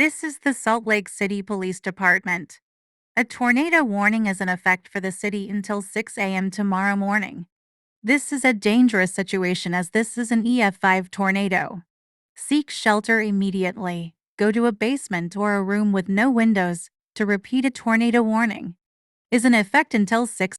This is the Salt Lake City Police Department. A tornado warning is in effect for the city until 6 a.m. tomorrow morning. This is a dangerous situation as this is an EF5 tornado. Seek shelter immediately. Go to a basement or a room with no windows to repeat a tornado warning. Is in effect until 6